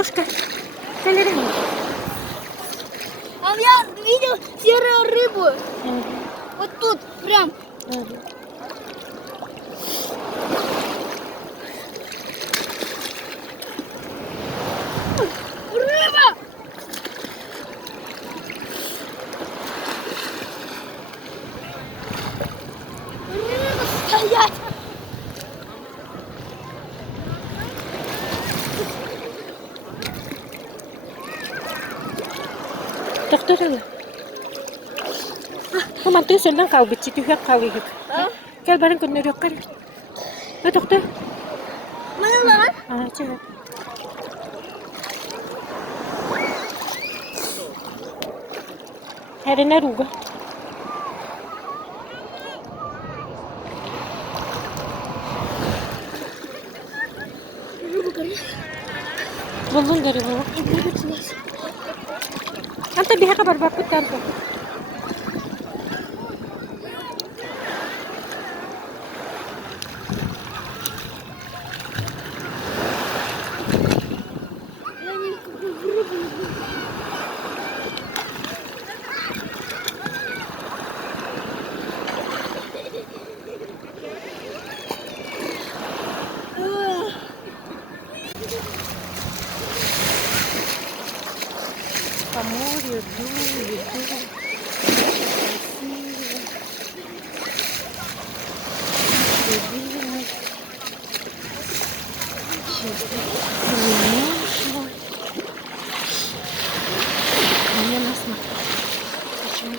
Картошка. Балерина. А я видел серую рыбу. Ага. Вот тут, прям. Ага. Рыба! Рыба стоять! Doktorlar. Aman tuh senang kau bici tuh kau gitu. Kau barang kau nurut kan? Doktor. Mana lan? Coba. Hari ini ruga. Rıba kari. Buldun dari mana? Anta biha kabar bakut kan? Я никакую рыбу не буду. По морю, дует. Любимый. Честно. Конечно. Мне нас смотрит. Почему?